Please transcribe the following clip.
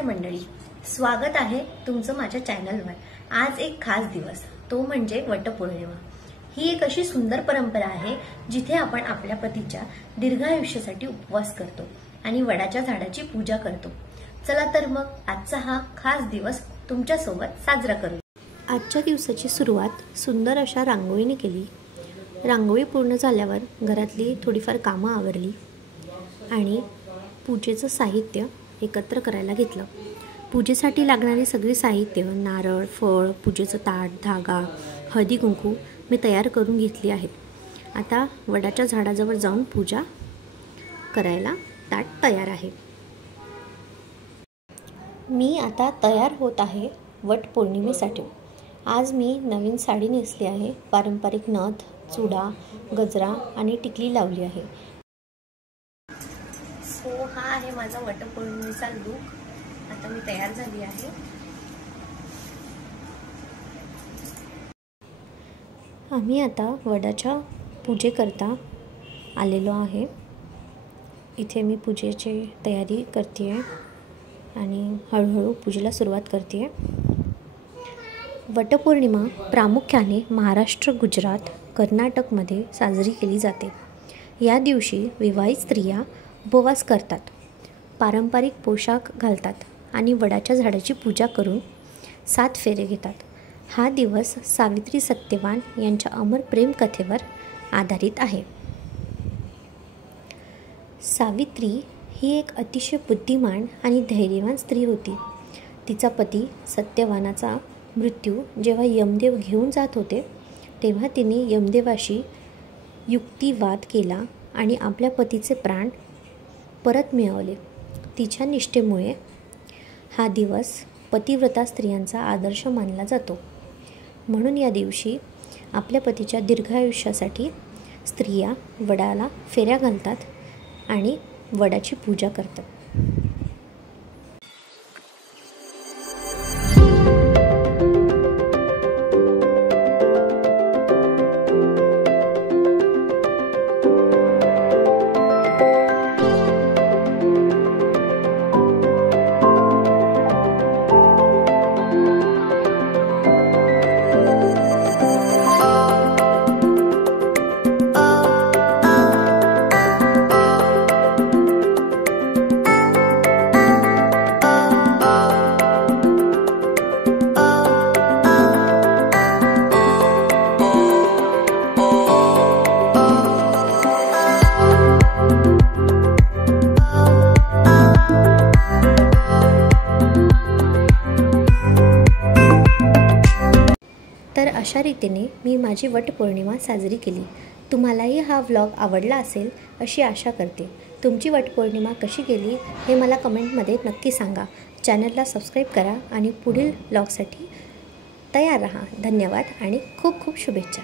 नमस्कार मंडळी, स्वागत आहे तुमचं माझ्या चॅनलवर। आज एक खास दिवस, तो म्हणजे वटपौर्णिमा। ही एक अशी सुंदर परंपरा आहे जिथे आपण आपल्या पतीच्या दीर्घायुष्यासाठी उपवास करतो आणि वडाच्या झाडाची पूजा करतो। चला तर मग आजचा हा खास दिवस तुमच्या सोबत साजरा करूया। आजच्या दिवसाची सुरुवात सुंदर अशा रांगोळीने केली। रांगोळी पूर्ण झाल्यावर घरातली थोडीफार कामं आवरली आणि पूजेचं साहित्य एकत्र करायला घेतलं। पूजेसाठी लागणारी सगळी साहित्य, नारळ, फळ, पूजेचं ताट, धागा, हळदी कुंकू मी तयार करून घेतली आहेत। आता वडाच्या झाडाजवळ जाऊन पूजा करायला ताट तयार आहे। मी आता तयार होत आहे वट पौर्णिमेसाठी। आज मी नवीन साडी नेसली आहे। पारंपरिक नथ, चुडा, गजरा आणि टिकली लावली आहे। सो हा आहे माझा वटपौर्णिमेचा लुक। आता मी तयार झाली आहे। आम्ही आता वडाच्या पूजेकरता आलेलो आहे। इथे मी पूजेची तयारी करते आणि हळूहळू पूजेला सुरुवात करते। वटपौर्णिमा प्रामुख्याने महाराष्ट्र, गुजरात, कर्नाटकमध्ये साजरी केली जाते। या दिवशी विवाहित स्त्रिया उपवास करतात, पारंपरिक पोशाख घालतात आणि वडाच्या झाडाची पूजा करून 7 फेरे घेतात। हा दिवस सावित्री सत्यवान यांच्या अमर प्रेम कथेवर आधारित आहे। सावित्री ही एक अतिशय बुद्धिमान आणि धैर्यवान स्त्री होती। तिचा पती सत्यवानाचा मृत्यू जेव्हा यमदेव घेऊन जात होते तेव्हा तिने यमदेवाशी युक्तिवाद केला आणि आपल्या पतीचे प्राण परत मिळवले। तिच्या निष्ठेमुळे हा दिवस पतिव्रता स्त्रियांचा आदर्श मानला जातो। म्हणून या दिवशी आपल्या पतीच्या दीर्घायुष्यासाठी स्त्रिया वडाला फेऱ्या घालतात आणि वडाची पूजा करतात। तर अशा रीतीने मी माझी वटपौर्णिमा साजरी केली। तुम्हालाही हा व्लॉग आवडला असेल अशी आशा करते। तुमची वटपौर्णिमा कशी गेली हे मला कमेंटमध्ये नक्की सांगा। चॅनलला सबस्क्राईब करा आणि पुढील व्लॉगसाठी तयार राहा। धन्यवाद आणि खूप खूप शुभेच्छा।